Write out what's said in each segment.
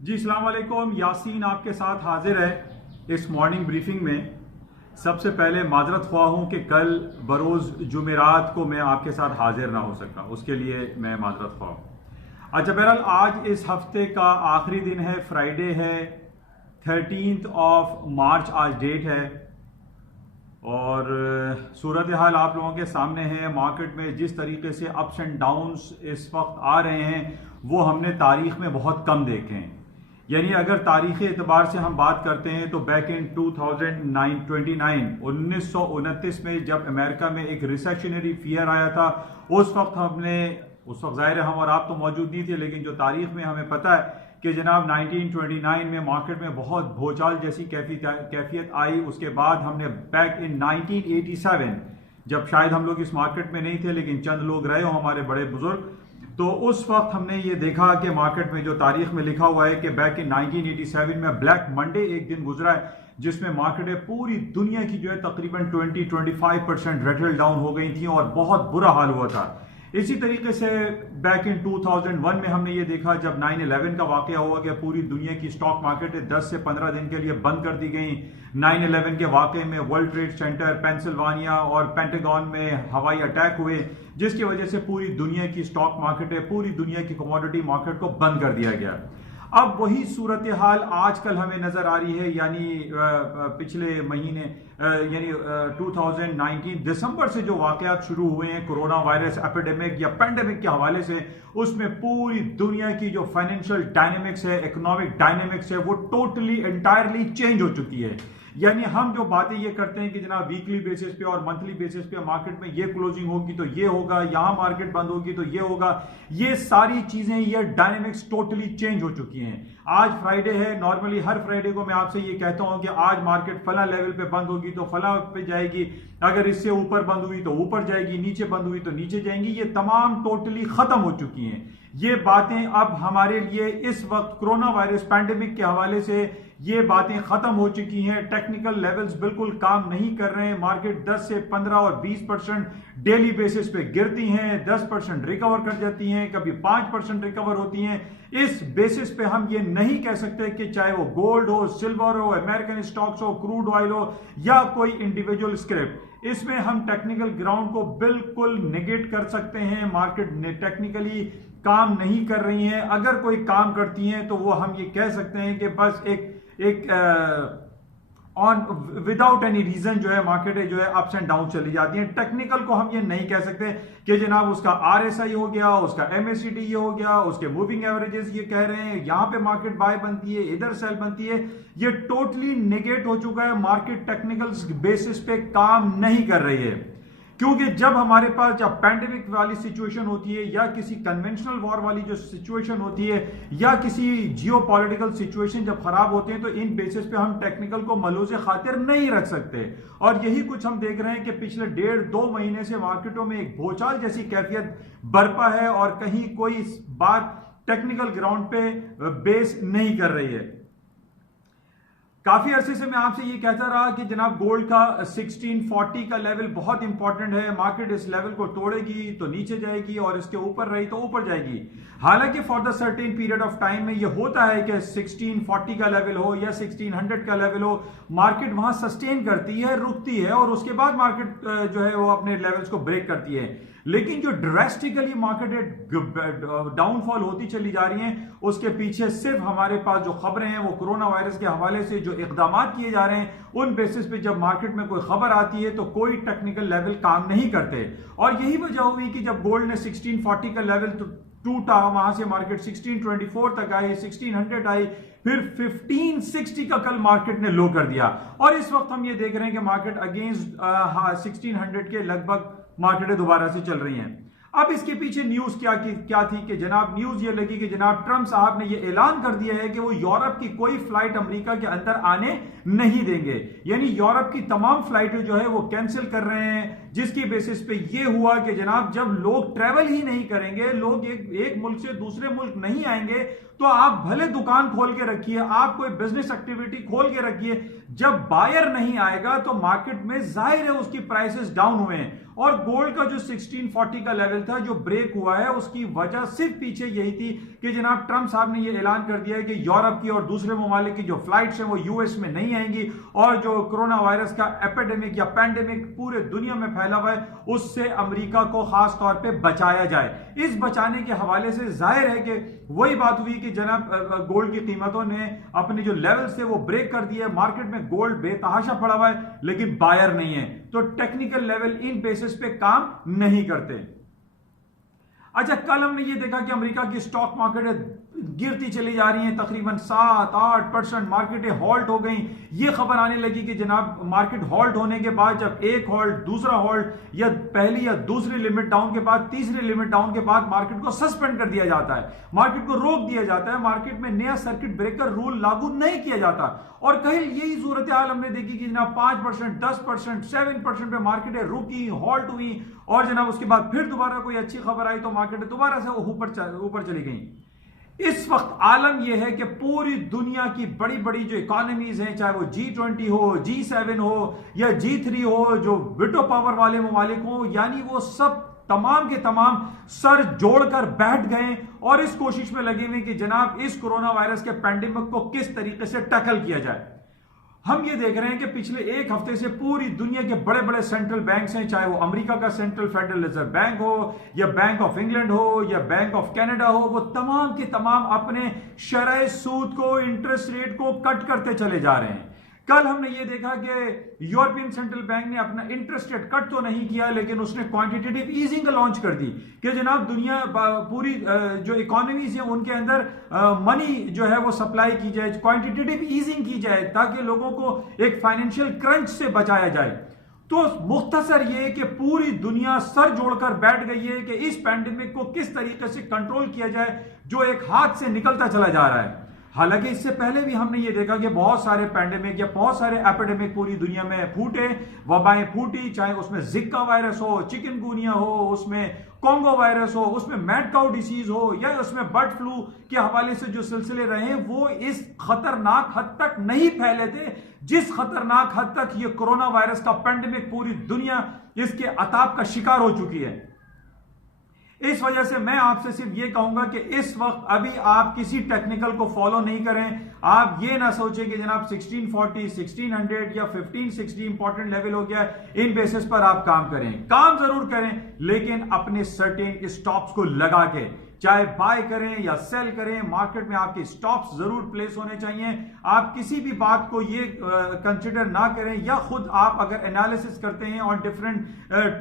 जी अस्सलाम वालेकुम। यासीन आपके साथ हाजिर है इस मॉर्निंग ब्रीफिंग में। सबसे पहले माजरत ख्वाह हूँ कि कल बरोज़ जुमेरात को मैं आपके साथ हाजिर ना हो सका, उसके लिए मैं माजरत ख्वाह हूँ। अच्छा, बहरहाल आज इस हफ्ते का आखिरी दिन है, फ्राइडे है, 13 मार्च आज डेट है। और सूरत हाल आप लोगों के सामने है। मार्केट में जिस तरीके से अप्स एंड डाउन्स इस वक्त आ रहे हैं वो हमने तारीख में बहुत कम देखे हैं। यानी अगर तारीखी एतबार से हम बात करते हैं तो बैक इन 1929 में जब अमेरिका में एक रिसेशनरी फियर आया था, उस वक्त जाहिर है हम और आप तो मौजूद नहीं थे, लेकिन जो तारीख में हमें पता है कि जनाब 1929 में मार्केट में बहुत भूचाल जैसी कैफियत आई। उसके बाद हमने बैक इन 1987, जब शायद हम लोग इस मार्केट में नहीं थे लेकिन चंद लोग रहे हो हमारे बड़े बुजुर्ग, तो उस वक्त हमने ये देखा कि मार्केट में जो तारीख में लिखा हुआ है कि बैक इन 1987 में ब्लैक मंडे एक दिन गुजरा है जिसमें मार्केटें पूरी दुनिया की जो है तकरीबन 20-25% रेटल डाउन हो गई थी और बहुत बुरा हाल हुआ था। इसी तरीके से बैक इन 2001 में हमने ये देखा जब 9/11 का वाकया हुआ कि पूरी दुनिया की स्टॉक मार्केटें 10 से 15 दिन के लिए बंद कर दी गई। 9/11 के वाकये में वर्ल्ड ट्रेड सेंटर, पेंसिल्वानिया और पेंटागन में हवाई अटैक हुए, जिसकी वजह से पूरी दुनिया की स्टॉक मार्केटें, पूरी दुनिया की कमोडिटी मार्केट को बंद कर दिया गया। अब वही सूरत हाल आजकल हमें नजर आ रही है। यानी पिछले महीने यानी 2019 दिसंबर से जो वाकयात शुरू हुए हैं कोरोना वायरस एपिडेमिक या पेंडेमिक के हवाले से, उसमें पूरी दुनिया की जो फाइनेंशियल डायनेमिक्स है, इकोनॉमिक डायनेमिक्स है, वो टोटली एंटायरली चेंज हो चुकी है। यानी हम जो बातें ये करते हैं कि जनाब वीकली बेसिस पे और मंथली बेसिस पे मार्केट में ये क्लोजिंग होगी तो ये होगा, यहां मार्केट बंद होगी तो ये होगा, ये सारी चीजें, ये डायनेमिक्स टोटली चेंज हो चुकी हैं। आज फ्राइडे है, नॉर्मली हर फ्राइडे को मैं आपसे ये कहता हूं कि आज मार्केट फला लेवल पे बंद होगी तो फला पे जाएगी, अगर इससे ऊपर बंद हुई तो ऊपर जाएगी, नीचे बंद हुई तो नीचे जाएंगी। ये तमाम टोटली खत्म हो चुकी हैं। ये बातें अब हमारे लिए इस वक्त कोरोना वायरस पैंडेमिक के हवाले से ये बातें खत्म हो चुकी हैं। टेक्निकल लेवल्स बिल्कुल काम नहीं कर रहे हैं। मार्केट 10 से 15 और 20% डेली बेसिस पे गिरती हैं, 10% रिकवर कर जाती हैं, कभी 5% रिकवर होती हैं। इस बेसिस पे हम ये नहीं कह सकते कि चाहे वो गोल्ड हो, सिल्वर हो, अमेरिकन स्टॉक्स हो, क्रूड ऑयल हो या कोई इंडिविजुअल स्क्रिप्ट, इसमें हम टेक्निकल ग्राउंड को बिल्कुल नेगेट कर सकते हैं। मार्केट टेक्निकली काम नहीं कर रही हैं। अगर कोई काम करती हैं तो वो हम ये कह सकते हैं कि बस एक ऑन विदाउट एनी रीजन जो है मार्केट जो है अप्स एंड डाउन चली जाती हैं। टेक्निकल को हम ये नहीं कह सकते कि जनाब उसका RSI हो गया, उसका MACD ये हो गया, उसके मूविंग एवरेजेस ये कह रहे हैं, यहां पे मार्केट बाय बनती है, इधर सेल बनती है। ये टोटली नेगेट हो चुका है। मार्केट टेक्निकल बेसिस पे काम नहीं कर रही है, क्योंकि जब हमारे पास जब पैंडेमिक वाली सिचुएशन होती है या किसी कन्वेंशनल वॉर वाली जो सिचुएशन होती है या किसी जियोपॉलिटिकल सिचुएशन जब खराब होते हैं तो इन बेसिस पे हम टेक्निकल को मलूज़े खातिर नहीं रख सकते। और यही कुछ हम देख रहे हैं कि पिछले 1.5-2 महीने से मार्केटों में एक भूचाल जैसी कैफियत बरपा है और कहीं कोई बात टेक्निकल ग्राउंड पे बेस नहीं कर रही है। काफी अरसे से मैं आपसे ये कहता रहा कि जनाब गोल्ड का 1640 का लेवल बहुत इंपॉर्टेंट है। मार्केट इस लेवल को तोड़ेगी तो नीचे जाएगी और इसके ऊपर रही तो ऊपर जाएगी। हालांकि for the certain period of time में ये होता है कि 1640 का लेवल हो या 1600 का लेवल हो, मार्केट वहां सस्टेन करती है, रुकती है और उसके बाद मार्केट जो है वो अपने लेवल्स को ब्रेक करती है। लेकिन जो ड्रेस्टिकली मार्केट डाउनफॉल होती चली जा रही हैं, उसके पीछे सिर्फ हमारे पास जो खबरें हैं वो कोरोना वायरस के हवाले से जो इकदाम किए जा रहे हैं, उन बेसिस पे जब मार्केट में कोई खबर आती है तो कोई टेक्निकल लेवल काम नहीं करते। और यही वजह हुई कि जब गोल्ड ने 1640 का लेवल टूटा, वहां से मार्केट 1624 तक आई, 1600 आई, फिर 1560 का कल मार्केट ने लो कर दिया। और इस वक्त हम ये देख रहे हैं कि मार्केट अगेंस्ट 1600 के लगभग मार्केटें दोबारा से चल रही हैं। अब इसके पीछे न्यूज क्या थी कि जनाब न्यूज ये लगी कि जनाब ट्रंप साहब ने ये ऐलान कर दिया है कि वो यूरोप की कोई फ्लाइट अमेरिका के अंदर आने नहीं देंगे। यानी यूरोप की तमाम फ्लाइटें जो है वो कैंसिल कर रहे हैं। जिसकी बेसिस पे ये हुआ कि जनाब जब लोग ट्रेवल ही नहीं करेंगे, लोग एक मुल्क से दूसरे मुल्क नहीं आएंगे, तो आप भले दुकान खोल के रखिए, आप कोई बिजनेस एक्टिविटी खोल के रखिए, जब बायर नहीं आएगा तो मार्केट में जाहिर है उसकी प्राइसेस डाउन हुए हैं। और गोल्ड का जो 1640 का लेवल था जो ब्रेक हुआ है, उसकी वजह सिर्फ पीछे यही थी कि जनाब ट्रंप साहब ने यह ऐलान कर दिया है कि यूरोप की और दूसरे ममालिक की जो फ्लाइट्स हैं वो यूएस में नहीं आएंगी, और जो कोरोना वायरस का एपिडेमिक या पैंडेमिक पूरे दुनिया में फैला हुआ है उससे अमेरिका को खास तौर पे बचाया जाए। इस बचाने के हवाले से जाहिर है कि वही बात हुई कि जनाब गोल्ड की कीमतों ने अपने जो लेवल्स थे वो ब्रेक कर दिए। मार्केट में गोल्ड बेतहाशा पड़ा हुआ है लेकिन बायर नहीं है, तो टेक्निकल लेवल इन बेसिस पे काम नहीं करते। अच्छा, कल हमने ये देखा कि अमेरिका की स्टॉक मार्केट गिरती चली जा रही है, तकरीबन 7-8% मार्केटें हॉल्ट हो गई। ये खबर आने लगी कि जनाब मार्केट हॉल्ट होने के बाद जब एक हॉल्ट, दूसरा हॉल्ट, या पहली या दूसरी लिमिट डाउन के बाद तीसरी लिमिट डाउन के बाद मार्केट को सस्पेंड कर दिया जाता है, मार्केट को रोक दिया जाता है, मार्केट में नया सर्किट ब्रेकर रूल लागू नहीं किया जाता। और कहीं यही सूरत हाल हमने देखी कि जनाब 5%, 10%, 7% पे मार्केटें रुकी, हॉल्ट हुई, और जनाब उसके बाद फिर दोबारा कोई अच्छी खबर आई तो मार्केट दोबारा से ऊपर चली गई। इस वक्त आलम यह है कि पूरी दुनिया की बड़ी बड़ी जो इकोनॉमीज हैं, चाहे वो G20 हो, G7 हो या G3 हो, जो विटो पावर वाले ममालिक हो, यानी वो सब तमाम के तमाम सर जोड़कर बैठ गए और इस कोशिश में लगे हुए कि जनाब इस कोरोना वायरस के पैंडेमिक को किस तरीके से टैकल किया जाए। हम ये देख रहे हैं कि पिछले एक हफ्ते से पूरी दुनिया के बड़े बड़े सेंट्रल बैंक्स हैं, चाहे वो अमेरिका का सेंट्रल फेडरल रिजर्व बैंक हो या बैंक ऑफ इंग्लैंड हो या बैंक ऑफ कनाडा हो, वो तमाम के तमाम अपने शरह सूद को, इंटरेस्ट रेट को कट करते चले जा रहे हैं। कल हमने ये देखा कि यूरोपियन सेंट्रल बैंक ने अपना इंटरेस्ट रेट कट तो नहीं किया, लेकिन उसने क्वांटिटेटिव ईजिंग लॉन्च कर दी कि जनाब दुनिया पूरी जो इकोनॉमीज है उनके अंदर मनी जो है वो सप्लाई की जाए, क्वांटिटेटिव ईजिंग की जाए ताकि लोगों को एक फाइनेंशियल क्रंच से बचाया जाए। तो मुख्तसर ये कि पूरी दुनिया सर जोड़कर बैठ गई है कि इस पैंडेमिक को किस तरीके से कंट्रोल किया जाए जो एक हाथ से निकलता चला जा रहा है। हालांकि इससे पहले भी हमने ये देखा कि बहुत सारे पैंडेमिक या बहुत सारे एपिडेमिक पूरी दुनिया में फूटे, वबाएं फूटी, चाहे उसमें जिक्का वायरस हो, चिकनगुनिया हो, उसमें कोंगो वायरस हो, उसमें मैड काउ डिसीज हो, या उसमें बर्ड फ्लू के हवाले से जो सिलसिले रहे वो इस खतरनाक हद तक नहीं फैले थे जिस खतरनाक हद तक ये कोरोना वायरस का पैंडेमिक पूरी दुनिया इसके अताप का शिकार हो चुकी है। इस वजह से मैं आपसे सिर्फ ये कहूंगा कि इस वक्त अभी आप किसी टेक्निकल को फॉलो नहीं करें। आप ये ना सोचें कि जनाब 1640, 1600 या 1560 इंपॉर्टेंट लेवल हो गया, इन बेसिस पर आप काम करें। काम जरूर करें लेकिन अपने सर्टेन स्टॉप्स को लगा के, चाहे बाय करें या सेल करें, मार्केट में आपके स्टॉप्स जरूर प्लेस होने चाहिए। आप किसी भी बात को ये कंसिडर ना करें, या खुद आप अगर एनालिसिस करते हैं और डिफरेंट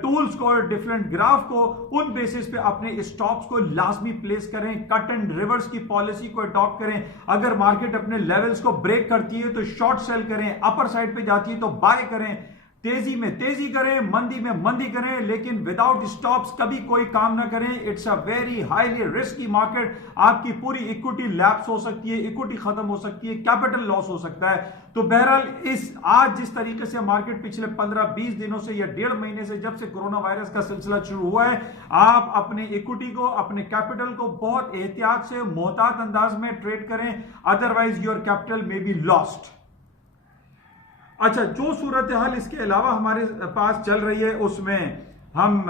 टूल्स को और डिफरेंट ग्राफ को, उन बेसिस पे अपने स्टॉप्स को लाजमी प्लेस करें। कट एंड रिवर्स की पॉलिसी को अडॉप्ट करें। अगर मार्केट अपने लेवल्स को ब्रेक करती है तो शॉर्ट सेल करें, अपर साइड पे जाती है तो बाय करें, तेजी में तेजी करें, मंदी में मंदी करें, लेकिन विदाउट स्टॉप्स कभी कोई काम ना करें। It's a very highly risky market. आपकी पूरी इक्विटी लैप्स हो सकती है, इक्विटी खत्म हो सकती है, कैपिटल लॉस हो सकता है। तो बहरहाल आज जिस तरीके से मार्केट पिछले 15-20 दिनों से या 1.5 महीने से जब से कोरोना वायरस का सिलसिला शुरू हुआ है, आप अपने इक्विटी को, अपने कैपिटल को बहुत एहतियात से, मोहतात अंदाज में ट्रेड करें, otherwise your capital may be lost. अच्छा, जो सूरत हाल इसके अलावा हमारे पास चल रही है उसमें हम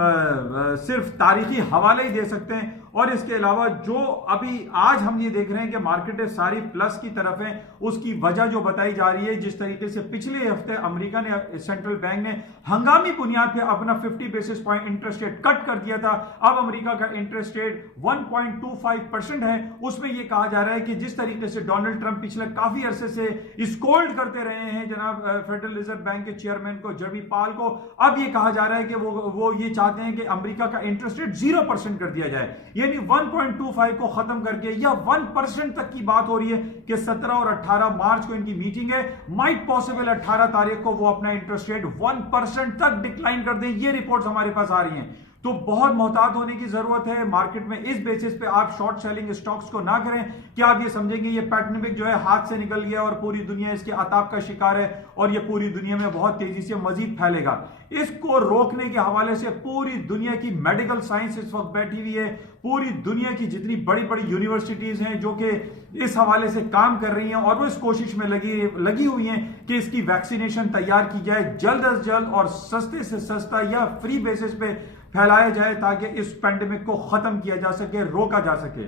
सिर्फ तारीखी हवाले ही दे सकते हैं, और इसके अलावा जो अभी आज हम ये देख रहे हैं कि मार्केटें सारी प्लस की तरफ हैं, उसकी वजह जो बताई जा रही है, जिस तरीके से पिछले हफ्ते अमेरिका ने, सेंट्रल बैंक ने हंगामी बुनियाद पे अपना 50 basis point interest rate cut कर दिया था। अब अमेरिका का इंटरेस्ट रेट 1.25% है। उसमें यह कहा जा रहा है कि जिस तरीके से डोनाल्ड ट्रंप पिछले काफी अरसे से स्कोल्ड करते रहे हैं जनाब फेडरल रिजर्व बैंक के चेयरमैन को, जर्मी पाल को, अब यह कहा जा रहा है कि वो ये चाहते हैं कि अमेरिका का इंटरेस्ट रेट 0% कर दिया जाए, यानी 1.25 को खत्म करके, या 1% तक की बात हो रही है कि 17 और 18 मार्च को इनकी मीटिंग है। माइट पॉसिबल 18 तारीख को वो अपना इंटरेस्ट रेट 1% तक डिक्लाइन कर दें। ये रिपोर्ट्स हमारे पास आ रही हैं। तो बहुत मोहतात होने की जरूरत है मार्केट में। इस बेसिस पे आप शॉर्ट सेलिंग स्टॉक्स को ना करें कि आप ये समझेंगे ये पैंडेमिक जो है हाथ से निकल गया और पूरी दुनिया इसके अताप का शिकार है और ये पूरी दुनिया में बहुत तेजी से मजीद फैलेगा। इसको रोकने के हवाले से पूरी दुनिया की मेडिकल साइंस इस वक्त बैठी हुई है, पूरी दुनिया की जितनी बड़ी बड़ी यूनिवर्सिटीज हैं जो कि इस हवाले से काम कर रही हैं और वो इस कोशिश में लगी हुई हैं कि इसकी वैक्सीनेशन तैयार की जाए जल्द अज जल्द और सस्ते से सस्ता या फ्री बेसिस पे फैलाया जाए ताकि इस पैंडेमिक को खत्म किया जा सके, रोका जा सके।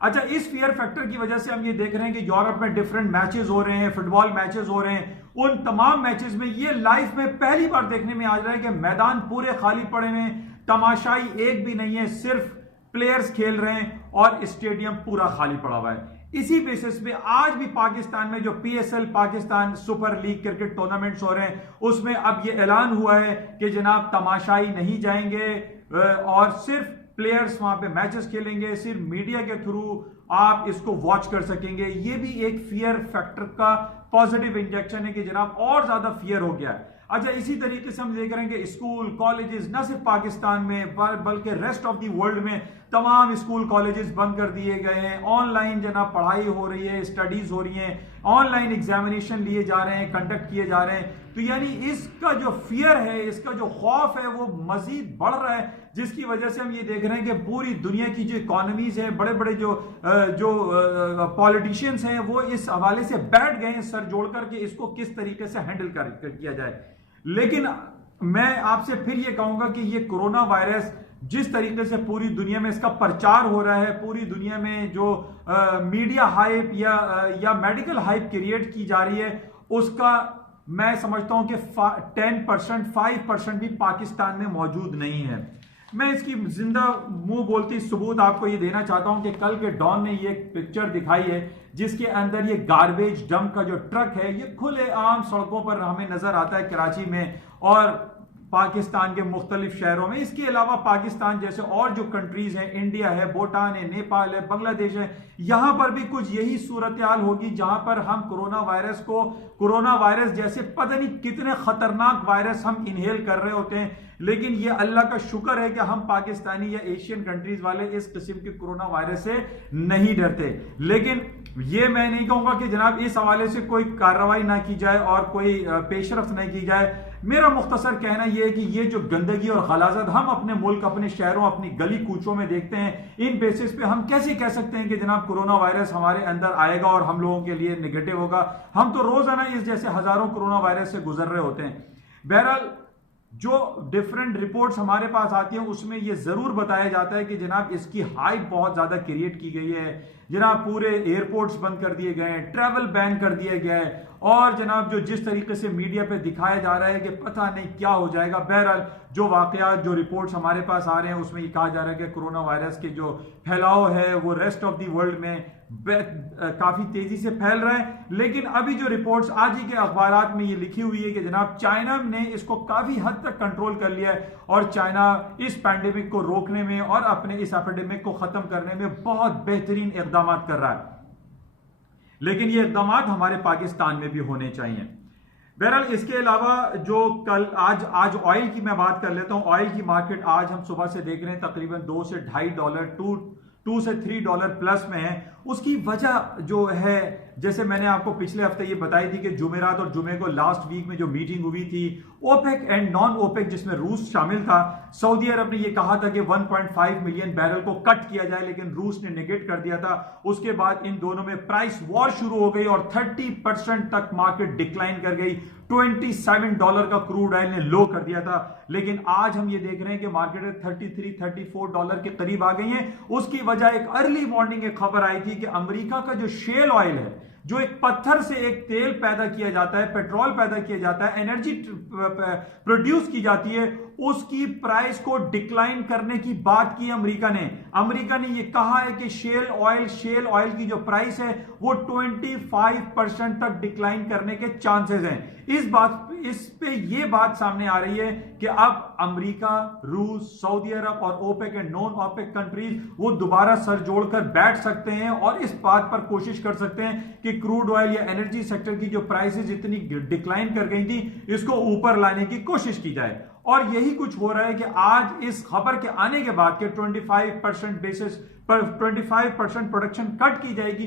अच्छा, इस फियर फैक्टर की वजह से हम ये देख रहे हैं कि यूरोप में डिफरेंट मैचेस हो रहे हैं, फुटबॉल मैचेस हो रहे हैं, उन तमाम मैचेस में ये लाइफ में पहली बार देखने में आ रहा है कि मैदान पूरे खाली पड़े हैं, तमाशाई एक भी नहीं है, सिर्फ प्लेयर्स खेल रहे हैं और स्टेडियम पूरा खाली पड़ा हुआ है। इसी बेसिस पे आज भी पाकिस्तान में जो PSL Pakistan super league cricket tournaments हो रहे हैं उसमें अब ये ऐलान हुआ है कि जनाब तमाशाई नहीं जाएंगे और सिर्फ प्लेयर्स वहां पे मैचेस खेलेंगे, सिर्फ मीडिया के थ्रू आप इसको वॉच कर सकेंगे। ये भी एक फियर फैक्टर का पॉजिटिव इंजेक्शन है कि जनाब और ज्यादा फियर हो गया है। अच्छा, इसी तरीके से हम देख रहे हैं कि स्कूल कॉलेजेस न सिर्फ पाकिस्तान में बल्कि रेस्ट ऑफ द वर्ल्ड में तमाम स्कूल कॉलेजेस बंद कर दिए गए हैं। ऑनलाइन जनाब पढ़ाई हो रही है, स्टडीज हो रही हैं, ऑनलाइन एग्जामिनेशन लिए जा रहे हैं, कंडक्ट किए जा रहे हैं। तो यानी इसका जो फियर है, इसका जो खौफ है वो मजीद बढ़ रहा है, जिसकी वजह से हम ये देख रहे हैं कि पूरी दुनिया की जो इकोनॉमीज है, बड़े बड़े जो पॉलिटिशियंस हैं वो इस हवाले से बैठ गए हैं सर जोड़ करके इसको किस तरीके से हैंडल किया जाए। लेकिन मैं आपसे फिर ये कहूंगा कि ये कोरोना वायरस जिस तरीके से पूरी दुनिया में इसका प्रचार हो रहा है, पूरी दुनिया में जो मीडिया हाइप या मेडिकल हाइप क्रिएट की जा रही है, उसका मैं समझता हूं कि 10% 5% भी पाकिस्तान में मौजूद नहीं है। मैं इसकी जिंदा मुंह बोलती सबूत आपको ये देना चाहता हूं कि कल के डॉन ने ये पिक्चर दिखाई है जिसके अंदर ये गार्बेज डंप का जो ट्रक है ये खुलेआम सड़कों पर हमें नजर आता है कराची में और पाकिस्तान के मुख्तलिफ शहरों में। इसके अलावा पाकिस्तान जैसे और जो कंट्रीज हैं, इंडिया है, भूटान है, नेपाल है, बांग्लादेश है, यहां पर भी कुछ यही सूरत हाल होगी जहां पर हम कोरोना वायरस जैसे पता नहीं कितने खतरनाक वायरस हम इनहेल कर रहे होते हैं। लेकिन ये अल्लाह का शुक्र है कि हम पाकिस्तानी या एशियन कंट्रीज वाले इस किस्म के कोरोना वायरस से नहीं डरते। लेकिन ये मैं नहीं कहूंगा कि जनाब इस हवाले से कोई कार्रवाई ना की जाए और कोई पेशरफ्त नहीं की जाए। मेरा मुख्तसर कहना यह है कि ये जो गंदगी और गलाजत हम अपने मुल्क, अपने शहरों, अपनी गली कूचों में देखते हैं, इन बेसिस पे हम कैसे कह सकते हैं कि जनाब कोरोना वायरस हमारे अंदर आएगा और हम लोगों के लिए नेगेटिव होगा। हम तो रोजाना इस जैसे हजारों कोरोना वायरस से गुजर रहे होते हैं। बहरहाल जो डिफरेंट रिपोर्ट्स हमारे पास आती हैं उसमें यह जरूर बताया जाता है कि जनाब इसकी हाइप बहुत ज्यादा क्रिएट की गई है, जनाब पूरे एयरपोर्ट्स बंद कर दिए गए हैं, ट्रैवल बैन कर दिए गए और जनाब जो जिस तरीके से मीडिया पे दिखाया जा रहा है कि पता नहीं क्या हो जाएगा। बहरहाल जो वाकयात, जो रिपोर्ट्स हमारे पास आ रहे हैं उसमें ये कहा जा रहा है कि कोरोना वायरस के जो फैलाव है वो रेस्ट ऑफ द वर्ल्ड में काफी तेजी से फैल रहा है। लेकिन अभी जो रिपोर्ट्स आज ही के अखबारात में ये लिखी हुई है कि जनाब चाइना ने इसको काफी हद तक कंट्रोल कर लिया है और चाइना इस पैंडेमिक को रोकने में और अपने इस एपिडेमिक को खत्म करने में बहुत बेहतरीन इकदाम कर रहा है। लेकिन ये इकदाम हमारे पाकिस्तान में भी होने चाहिए। बहरहाल इसके अलावा जो कल आज ऑयल की मैं बात कर लेता हूं। ऑयल की मार्केट आज हम सुबह से देख रहे हैं तकरीबन $2 से $2.5 $2 से $3 प्लस में है। उसकी वजह जो है, जैसे मैंने आपको पिछले हफ्ते ये बताई थी कि जुमेरात और जुमे को लास्ट वीक में जो मीटिंग हुई थी ओपेक एंड नॉन ओपेक जिसमें रूस शामिल था, सऊदी अरब ने ये कहा था कि 1.5 मिलियन बैरल को कट किया जाए, लेकिन रूस ने नेगेट कर दिया था। उसके बाद इन दोनों में प्राइस वॉर शुरू हो गई और 30% तक मार्केट डिक्लाइन कर गई। $27 का क्रूड ऑयल ने लो कर दिया था। लेकिन आज हम ये देख रहे हैं कि मार्केट $33-34 के करीब आ गई है। उसकी वजह एक अर्ली मॉर्निंग एक खबर आई थी कि अमेरिका का जो शेल ऑयल है, जो एक पत्थर से एक तेल पैदा किया जाता है, पेट्रोल पैदा किया जाता है, एनर्जी प्रोड्यूस की जाती है, उसकी प्राइस को डिक्लाइन करने की बात की अमेरिका ने ये कहा है कि शेल ऑयल की जो प्राइस है वो 25% तक डिक्लाइन करने के चांसेस हैं। इस पे ये बात सामने आ रही है कि अब अमेरिका, रूस, सऊदी अरब और OPEC and non OPEC countries वो दोबारा सर जोड़कर बैठ सकते हैं और इस बात पर कोशिश कर सकते हैं कि क्रूड ऑयल या एनर्जी सेक्टर की जो प्राइसेस इतनी डिक्लाइन कर गई थी इसको ऊपर लाने की कोशिश की जाए। और यही कुछ हो रहा है कि आज इस खबर के आने के बाद के 25% बेसिस पर 25% प्रोडक्शन कट की जाएगी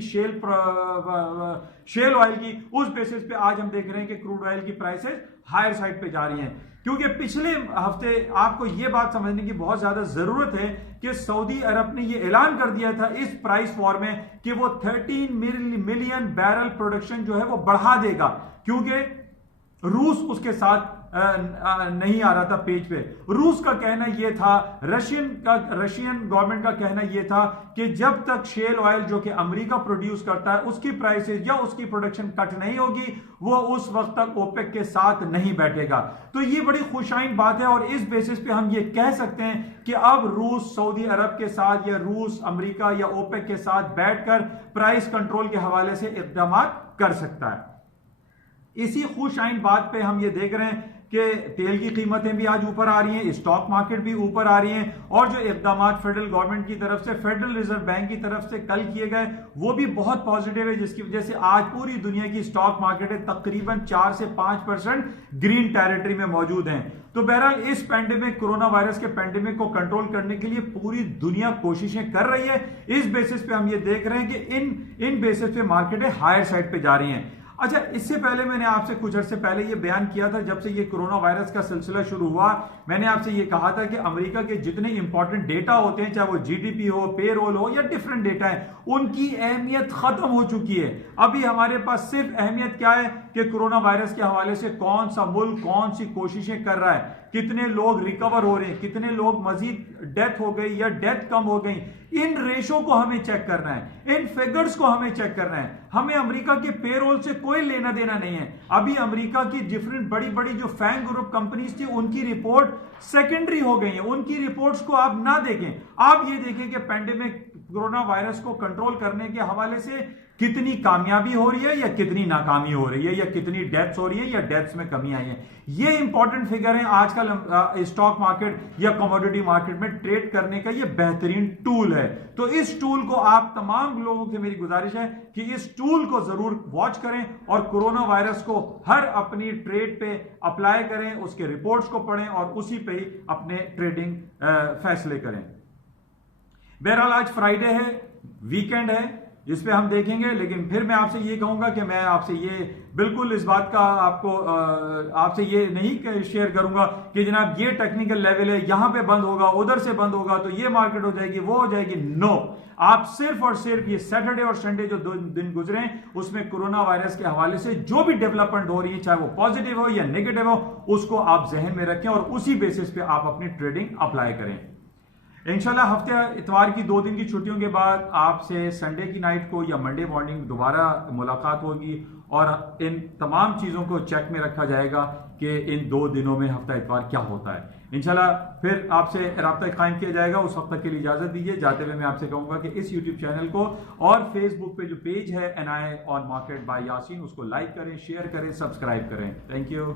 शेल ऑयल की, उस बेसिस पे आज हम देख रहे हैं कि क्रूड ऑयल की प्राइसेस हायर साइड पे जा रही हैं। क्योंकि पिछले हफ्ते आपको यह बात समझने की बहुत ज्यादा जरूरत है कि सऊदी अरब ने यह ऐलान कर दिया था इस प्राइस वॉर में कि वो 13 मिलियन बैरल प्रोडक्शन जो है वो बढ़ा देगा, क्योंकि रूस उसके साथ नहीं आ रहा था पेज पे। रूस का कहना यह था, रशियन गवर्नमेंट का कहना यह था कि जब तक शेल ऑयल जो कि अमेरिका प्रोड्यूस करता है उसकी प्राइसेस या उसकी प्रोडक्शन कट नहीं होगी, वो उस वक्त तक ओपेक के साथ नहीं बैठेगा। तो ये बड़ी खुशाइन बात है और इस बेसिस पे हम ये कह सकते हैं कि अब रूस सऊदी अरब के साथ या रूस अमेरिका या ओपेक के साथ बैठकर प्राइस कंट्रोल के हवाले से इक़दाम कर सकता है। इसी खुशाइन बात पे हम ये देख रहे हैं कि तेल की कीमतें भी आज ऊपर आ रही हैं, स्टॉक मार्केट भी ऊपर आ रही हैं, और जो इक़दाम फेडरल गवर्नमेंट की तरफ से, फेडरल रिजर्व बैंक की तरफ से कल किए गए वो भी बहुत पॉजिटिव है, जिसकी वजह से आज पूरी दुनिया की स्टॉक मार्केटें तकरीबन 4 से 5% ग्रीन टेरिटरी में मौजूद हैं। तो बहरहाल इस पैंडेमिक, कोरोना वायरस के पैंडेमिक को कंट्रोल करने के लिए पूरी दुनिया कोशिशें कर रही है। इस बेसिस पे हम ये देख रहे हैं कि इन बेसिस पे मार्केटें हायर साइड पे जा रही हैं। अच्छा, इससे पहले मैंने आपसे कुछ अर्से पहले ये बयान किया था, जब से ये कोरोना वायरस का सिलसिला शुरू हुआ, मैंने आपसे ये कहा था कि अमेरिका के जितने इंपॉर्टेंट डेटा होते हैं, चाहे वो जीडीपी हो, पेरोल हो या डिफरेंट डेटा है, उनकी अहमियत खत्म हो चुकी है। अभी हमारे पास सिर्फ अहमियत क्या है कि कोरोना वायरस के हवाले से कौन सा मुल्क कौन सी कोशिशें कर रहा है, कितने लोग रिकवर हो रहे हैं, कितने लोग मजीद डेथ हो गई या डेथ कम हो गई, इन रेशो को हमें चेक करना है, इन फिगर्स को हमें चेक करना है। हमें अमेरिका के पेरोल से कोई लेना देना नहीं है। अभी अमेरिका की डिफरेंट बड़ी बड़ी जो फैंग ग्रुप कंपनीज थी उनकी रिपोर्ट सेकेंडरी हो गई है, उनकी रिपोर्ट्स को आप ना देखें, आप ये देखें कि पैंडेमिक कोरोना वायरस को कंट्रोल करने के हवाले से कितनी कामयाबी हो रही है या कितनी नाकामी हो रही है, या कितनी डेथ्स हो रही है या डेथ्स में कमी आई है। ये इंपॉर्टेंट फिगर है आजकल स्टॉक मार्केट या कमोडिटी मार्केट में ट्रेड करने का ये बेहतरीन टूल है। तो इस टूल को आप तमाम लोगों से मेरी गुजारिश है कि इस टूल को जरूर वॉच करें और कोरोना वायरस को हर अपनी ट्रेड पे अप्लाई करें, उसके रिपोर्ट्स को पढ़ें और उसी पे ही अपने ट्रेडिंग फैसले करें। बहरहाल आज फ्राइडे है, वीकेंड है, जिस पे हम देखेंगे, लेकिन फिर मैं आपसे ये कहूंगा कि मैं आपसे ये बिल्कुल इस बात का आपसे ये नहीं शेयर करूंगा कि जनाब ये टेक्निकल लेवल है, यहां पे बंद होगा, उधर से बंद होगा तो ये मार्केट हो जाएगी, वो हो जाएगी। नो, आप सिर्फ और सिर्फ ये सैटरडे और संडे जो 2 दिन गुजरे हैं उसमें कोरोना वायरस के हवाले से जो भी डेवलपमेंट हो रही है, चाहे वो पॉजिटिव हो या नेगेटिव हो, उसको आप जहन में रखें और उसी बेसिस पे आप अपनी ट्रेडिंग अप्लाई करें। इंशाल्लाह हफ्ते इतवार की 2 दिन की छुट्टियों के बाद आपसे संडे की नाइट को या मंडे मॉर्निंग दोबारा मुलाकात होगी और इन तमाम चीज़ों को चेक में रखा जाएगा कि इन 2 दिनों में हफ्ता इतवार क्या होता है। इंशाल्लाह फिर आपसे राब्ता कायम किया जाएगा। उस वक्त तक के लिए इजाज़त दीजिए। जाते हुए मैं आपसे कहूँगा कि इस यूट्यूब चैनल को और फेसबुक पे जो पेज है NI on market by Yasin, उसको लाइक करें, शेयर करें, सब्सक्राइब करें। Thank you.